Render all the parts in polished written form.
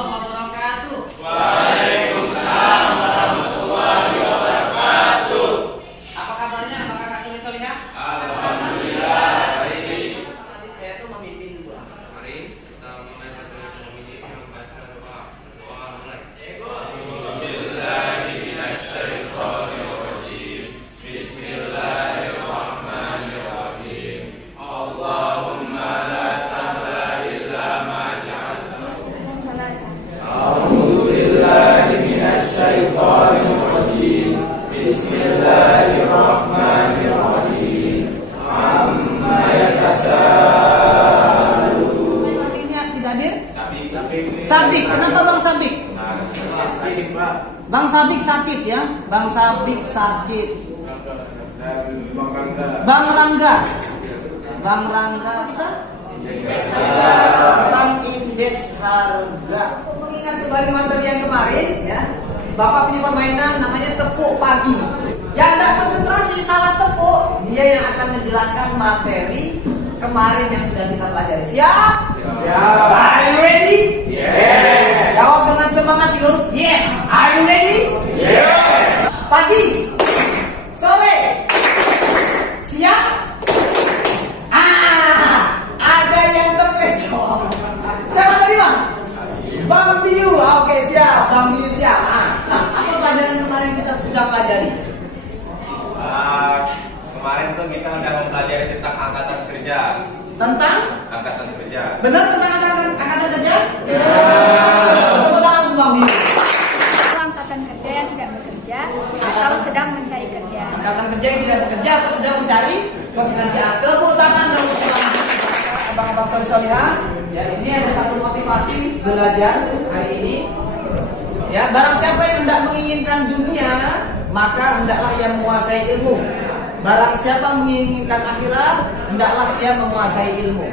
warahmatullahi wabarakatuh. Waalaikumsalam warahmatullahi wabarakatuh. Apa kabarnya? Apakah kasih solihah? Alhamdulillah. Tadi saya itu memimpin doa. Mari kita mulai membaca doa. Doa mulai. Billahi minasyaitonir rajim. Bismillahirrahmanirrahim. Allahumma la sahla illa ma ja'altahu. A'udzu billahi minasyaitonir rajim. Bismillahirrahmanirrahim. Amma yatasaalun. Ini tidak hadir? Sabik. Sabik. Kenapa Bang Sabik? Sabik, Pak. Bang Sabik sakit ya. Bang Sabik sakit. Dan Bang Rangga. Bang Rangga. Bang Rangga tentang indeks harga. Mengingat kembali materi yang kemarin ya. Bapak punya permainan namanya tepuk pagi. Yang tidak konsentrasi salah tepuk, dia yang akan menjelaskan materi kemarin yang sudah kita pelajari. Siap? Siap. Are you ready? Yes. Jawab dengan semangat di huruf yes. Are you ready? Yes. Pagi, sore, siang. Ada yang terkecoh. Siapa tadi Bang? Bang Biu. Oke siap. Bang Biu siap. Apa pelajaran kemarin kita sudah pelajari? Kemarin tuh kita udah mempelajari tentang angkatan kerja. Tentang? Angkatan kerja. Benar tentang angkatan kerja? Tepuk tangan untuk Bang Biu. Angkatan kerja yang tidak bekerja atau sedang mencari kerja. Angkatan kerja yang tidak bekerja atau sedang mencari pekerjaan. Tepuk tangan dong untuk abang-abang solihah. Ya, ini ada satu motivasi belajar hari ini. Ya, barang siapa yang hendak menginginkan dunia, maka hendaklah ia menguasai ilmu. Barang siapa menginginkan akhirat, hendaklah ia menguasai ilmu.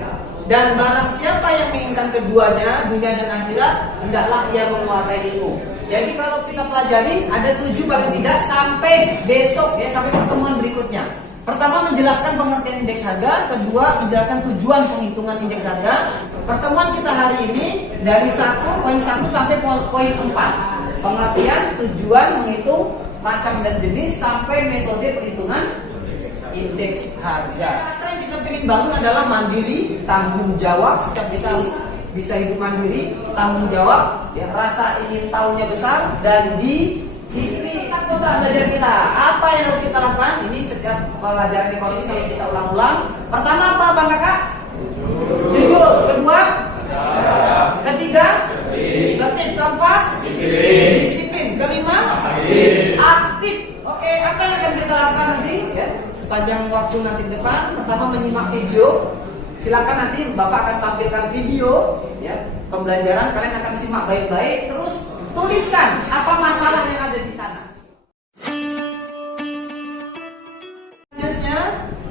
Dan barang siapa yang menginginkan keduanya, dunia dan akhirat, hendaklah ia menguasai ilmu. Jadi kalau kita pelajari ada 7 paling tidak sampai besok ya, sampai pertemuan berikutnya. Pertama menjelaskan pengertian indeks harga, kedua menjelaskan tujuan penghitungan indeks harga. Pertemuan kita hari ini dari poin 1 sampai poin 4. Pengertian, tujuan, menghitung macam dan jenis sampai metode perhitungan indeks harga. Karakter yang kita ingin bangun adalah mandiri, tanggung jawab. Setiap kita harus bisa hidup mandiri, tanggung jawab, ya, rasa ingin tahunya besar, dan disiplin. Kita belajar kita. Apa yang harus kita lakukan? Ini setiap pelajaran ekonomi selalu kita ulang-ulang. Pertama apa Bang Kakak? Jujur. Kedua? Ketiga? Tertib. Keempat? Disiplin. Kelima? Aktif. Oke, apa yang akan kita lakukan nanti? Ya, sepanjang waktu nanti ke depan. Pertama menyimak video. Silakan nanti Bapak akan tampilkan video ya, pembelajaran. Kalian akan simak baik-baik. Terus tuliskan apa masalah yang ada di sana.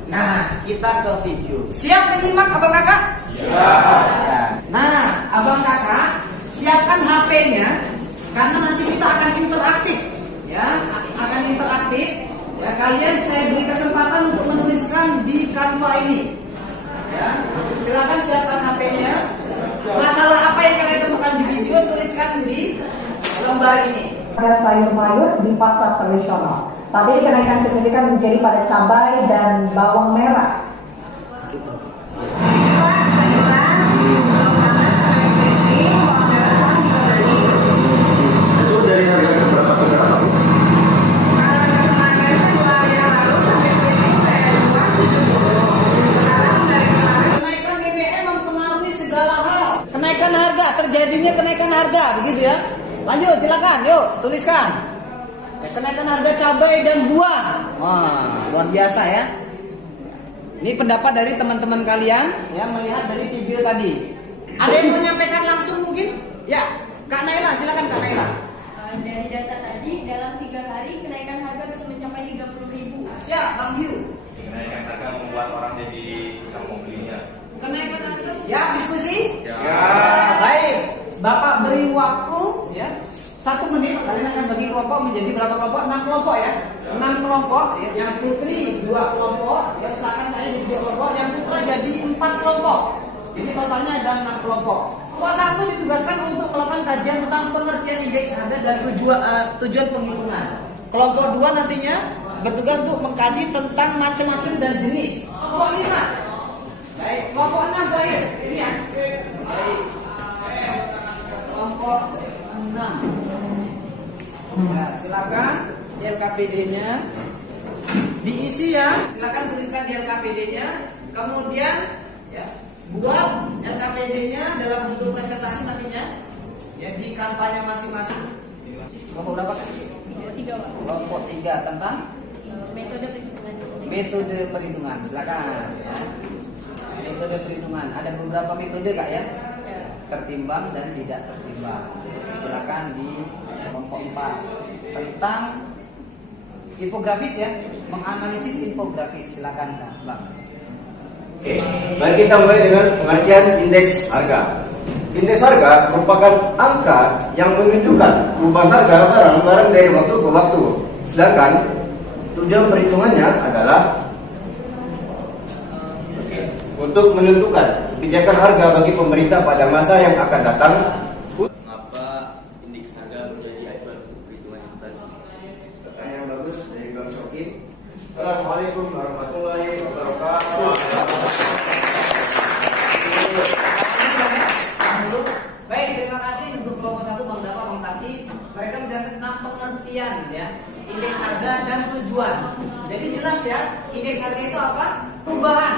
Nah, kita ke video. Siap menyimak Abang Kakak? Siap. Nah, Abang Kakak siapkan HP-nya karena nanti kita akan interaktif. Ya, akan interaktif. Ya, kalian saya beri kesempatan untuk menuliskan di Canva ini. Ya, silakan siapkan HP-nya. Masalah apa yang kalian temukan di video tuliskan di lembar ini. Ada sayur-mayur di pasar tradisional. Saat ini kenaikan signifikan menjadi pada cabai dan bawang merah. Itu dari harga berapa ke berapa? Kenaikan BBM mempengaruhi segala hal. Kenaikan harga, terjadinya kenaikan harga, begitu ya. Lanjut, silakan, yuk tuliskan. Kenaikan harga cabai dan buah. Wah, luar biasa ya. Ini pendapat dari teman-teman kalian ya, melihat dari video tadi. Ada yang mau menyampaikan langsung mungkin? Ya, Kak Naila, silakan Kak Naila. Dari data tadi, dalam 3 hari kenaikan harga bisa mencapai 30.000. Siap, Bang Yu. Kenaikan harga membuat orang jadi susah mau belinya. Kenaikan harga. Siap diskusi? Siap. Baik, Bapak beri waktu ya 1 menit. Kalian akan bagi kelompok menjadi berapa kelompok? 6 kelompok ya. 6 kelompok ya. Yang putri 2 kelompok. Ya, usahakan kalian jadi 2 kelompok. Yang putra jadi 4 kelompok. Jadi totalnya ada 6 kelompok. Kelompok 1 ditugaskan untuk melakukan kajian tentang pengertian indeks harga dan tujuan penghitungan. Kelompok 2 nantinya bertugas untuk mengkaji tentang macam-macam dan jenis. Kelompok 5. Baik, kelompok 6 terakhir. Ini ya. Baik. Kelompok 6. Ya, silakan di LKPD-nya diisi ya. Silakan tuliskan di LKPD-nya. Kemudian ya, buat LKPD-nya dalam bentuk presentasi nantinya ya di kanvanya masing-masing. Kelompok berapa kan? Tiga, Pak. Kelompok 3 tentang Metode perhitungan. metode perhitungan. Silakan ya. Metode perhitungan. Ada beberapa metode Kak ya? Tertimbang dan tidak tertimbang. Silakan di kelompok 4 tentang infografis ya, menganalisis infografis. Silakan Kak, Bang. Oke, mari kita mulai dengan pengertian indeks harga. Indeks harga merupakan angka yang menunjukkan perubahan harga barang-barang dari waktu ke waktu. Sedangkan tujuan perhitungannya adalah untuk menentukan kebijakan harga bagi pemerintah pada masa yang akan datang. Mengapa indeks harga menjadi acuan untuk perhitungan inflasi? Pertanyaan yang bagus dari Bang Soki. Assalamualaikum warahmatullahi wabarakatuh. Baik, terima kasih untuk kelompok 1 Bang Dafa, Bang Taki. Mereka menjelaskan tentang pengertian ya, indeks harga dan tujuan. Jadi jelas ya, indeks harga itu apa? Perubahan.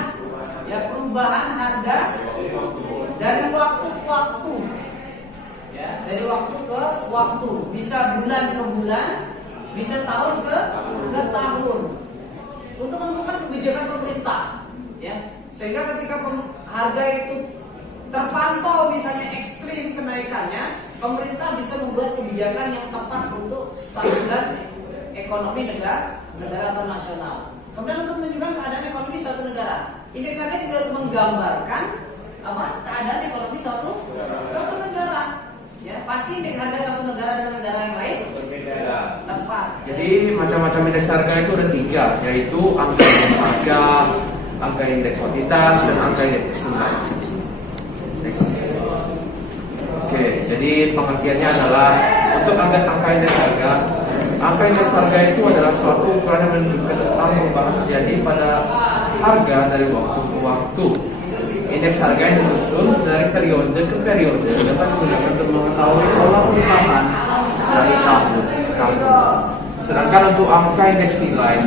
Ya, perubahan harga dari waktu ke waktu. Ya, dari waktu ke waktu. Bisa bulan ke bulan, bisa tahun ke tahun. Untuk menentukan kebijakan pemerintah, ya. Sehingga ketika harga itu terpantau misalnya ekstrim kenaikannya, pemerintah bisa membuat kebijakan yang tepat untuk standar ekonomi negara atau nasional. Kemudian untuk menunjukkan keadaan ekonomi suatu negara, indeks harga juga menggambarkan apa keadaan ekonomi suatu negara. Ya, pasti indeks harga satu negara dengan negara yang lain berbeda. Tepat. Jadi macam-macam indeks harga itu ada 3, yaitu angka indeks harga, angka indeks kuantitas, dan angka indeks nilai. Oke, jadi pengertiannya adalah untuk angka indeks harga. Angka indeks harga itu adalah suatu ukuran yang menunjukkan tentang perubahan terjadi pada harga dari waktu ke waktu. Indeks harga yang disusun dari periode ke periode dapat digunakan untuk mengetahui pola perubahan dari tahun ke tahun. Sedangkan untuk angka indeks nilai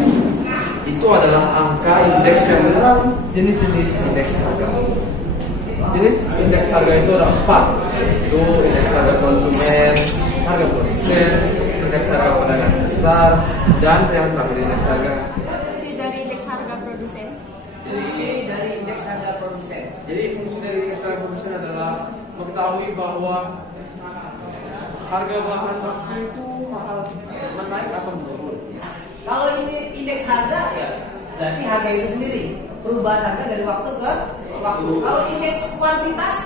itu adalah angka indeks yang dalam jenis-jenis indeks harga. Jenis indeks harga itu ada 4, yaitu indeks harga konsumen, harga produsen, indeks harga pedagang besar, dan yang terakhir indeks harga. Fungsi dari indeks harga produsen. Fungsi dari indeks harga produsen. Jadi fungsi dari indeks harga produsen adalah mengetahui bahwa harga bahan baku itu mahal, menaik atau menurun. Kalau ini indeks harga ya, berarti harga itu sendiri. Perubahan harga dari waktu ke waktu. Kalau indeks kuantitas,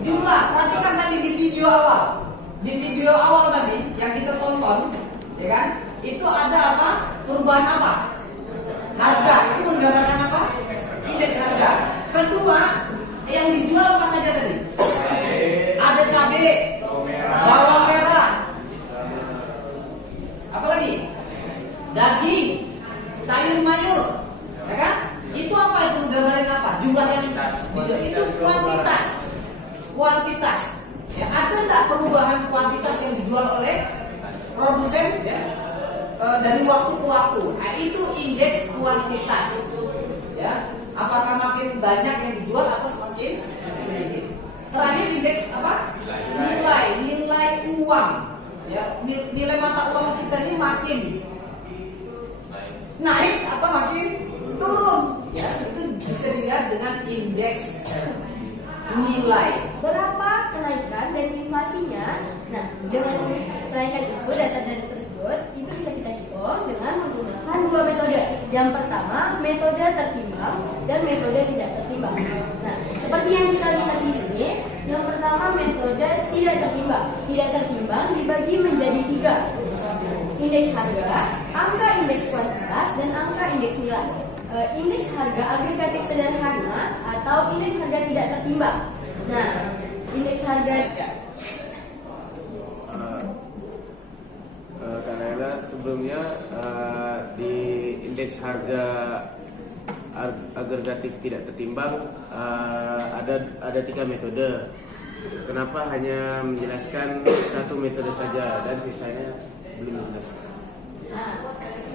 jumlah. Perhatikan tadi di video awal. Di video awal tadi yang kita tonton, ya kan? Itu ada apa? Perubahan apa? Harga. Itu menggambarkan apa? Indeks harga. Kedua, yang dijual apa saja tadi? Ada cabai, bawang merah. Apa lagi? Daging, sayur mayur, ya kan? Itu apa itu menggambarin apa? Jumlah yang dijual itu kuantitas. Kuantitas. Ya, ada enggak perubahan kuantitas yang dijual oleh produsen ya? Dari waktu ke waktu. Nah, itu indeks kuantitas. Ya, apakah makin banyak yang dijual atau semakin sedikit? Terakhir indeks apa? Nilai uang. Ya, nilai mata uang kita ini makin naik atau makin turun. Ya, itu bisa dilihat dengan indeks nilai. Berapa kenaikan dan inflasinya? Nah, dengan kenaikan itu, data-data tersebut itu bisa kita hitung dengan menggunakan 2 metode. Yang pertama, metode tertimbang dan metode tidak tertimbang. Nah, seperti yang kita lihat di sini, yang pertama metode tidak tertimbang. Tidak tertimbang dibagi menjadi 3. Indeks harga, angka indeks kuantitas, dan angka indeks nilai. Indeks harga agregatif sederhana atau indeks harga tidak tertimbang. Nah, sebelumnya di indeks harga agregatif tidak tertimbang ada 3 metode. Kenapa hanya menjelaskan satu metode saja dan sisanya belum dijelaskan? Nah,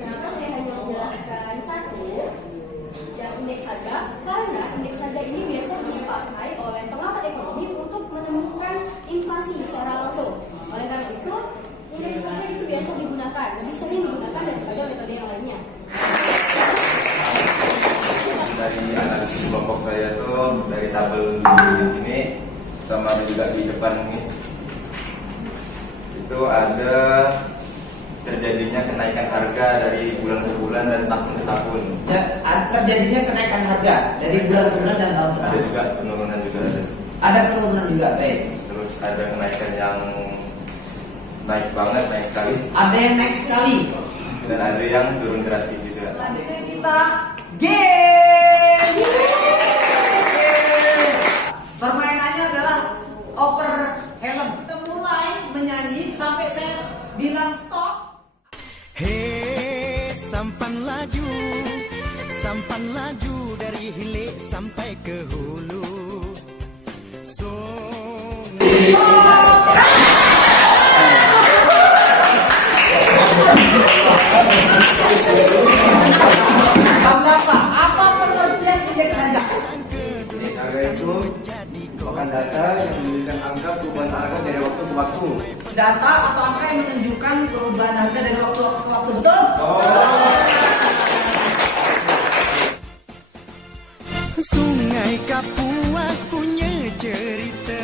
kenapa saya hanya menjelaskan satu yang indeks harga? Karena indeks harga ini biasa dipakai oleh pengamat ekonomi untuk menemukan inflasi secara langsung. Oleh karena itu, indeks harga itu biasa digunakan, lebih sering digunakan daripada metode yang lainnya. Dari analisis kelompok saya tuh dari tabel di sini sama juga di depan ini itu ada terjadinya kenaikan harga dari bulan ke bulan dan tahun ke tahun. Ya, terjadinya kenaikan harga dari bulan ke bulan dan tahun ke Ada tahun. juga penurunan juga ada. Ada penurunan juga, baik. Terus ada kenaikan yang naik banget, naik sekali, Ada yang naik sekali. dan ada yang turun drastis juga. Selanjutnya kita game. Permainannya adalah oper helm. Kita mulai menyanyi sampai saya bilang stop. Hei, sampan laju dari hilir sampai ke hulu. Apa pengertian indeks harga? Indeks harga itu merupakan data yang menunjukkan angka perubahan harga dari waktu ke waktu. Data atau angka yang menunjukkan perubahan harga dari waktu ke waktu, betul? Sungai Kapuas punya cerita.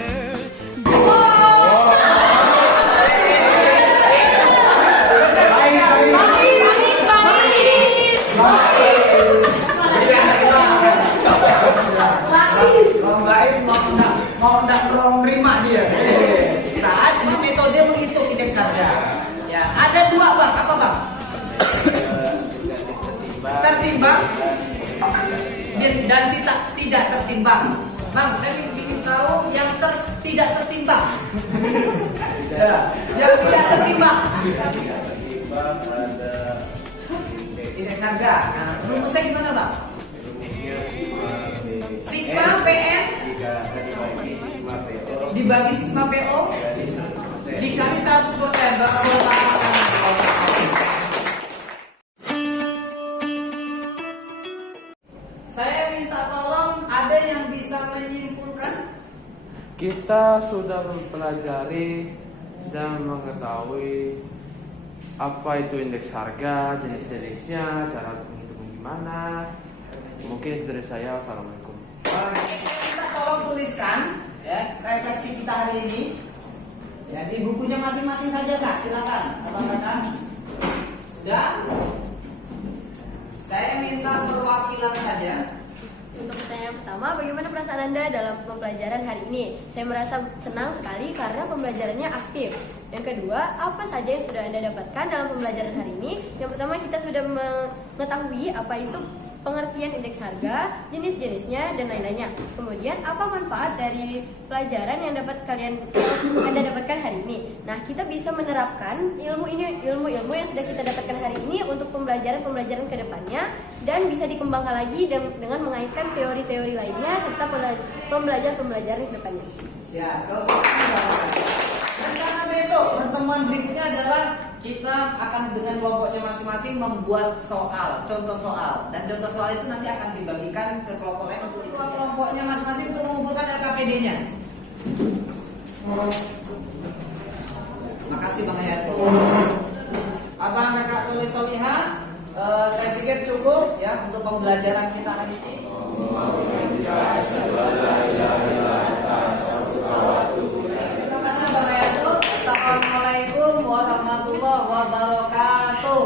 Mau nggak nerima dia. Nah, metode menghitung indeks harga. Ya, ada 2 bang. Apa bang? Tertimbang dan tidak tertimbang. Bang, saya ingin tahu yang tidak tertimbang. Ya, yang tidak tertimbang. Indeks harga. Nah, rumusnya gimana bang? Sigma PN dibagi sigma PO dikali 100%. Saya minta tolong, ada yang bisa menyimpulkan? Kita sudah mempelajari dan mengetahui apa itu indeks harga, jenis-jenisnya, cara menghitung gimana. Mungkin itu dari saya. Assalamualaikum. Kita tolong tuliskan ya refleksi kita hari ini. Ya, di bukunya masing-masing saja kak, silakan. Abang kakak. Sudah? Saya minta perwakilan saja. Untuk pertanyaan pertama, bagaimana perasaan Anda dalam pembelajaran hari ini? Saya merasa senang sekali karena pembelajarannya aktif. Yang kedua, apa saja yang sudah Anda dapatkan dalam pembelajaran hari ini? Yang pertama, kita sudah mengetahui apa itu pengertian indeks harga, jenis-jenisnya, dan lain-lainnya. Kemudian, apa manfaat dari pelajaran yang Anda dapatkan hari ini? Nah, kita bisa menerapkan ilmu yang sudah kita dapatkan hari ini untuk pembelajaran ke depannya, dan bisa dikembangkan lagi dengan mengaitkan teori-teori lainnya serta pembelajaran ke depannya. Siap. Dan karena besok pertemuan berikutnya adalah kita akan dengan kelompoknya masing-masing membuat soal, contoh soal, dan contoh soal itu nanti akan dibagikan ke kelompok lain untuk kelompoknya masing-masing untuk mengumpulkan LKPD-nya. Makasih Bang Hayato. Abang kakak Soleh Solihah, saya pikir cukup ya untuk pembelajaran kita hari ini. Terima kasih Bang Hayato. Assalamualaikum warahmatullahi wabarakatuh.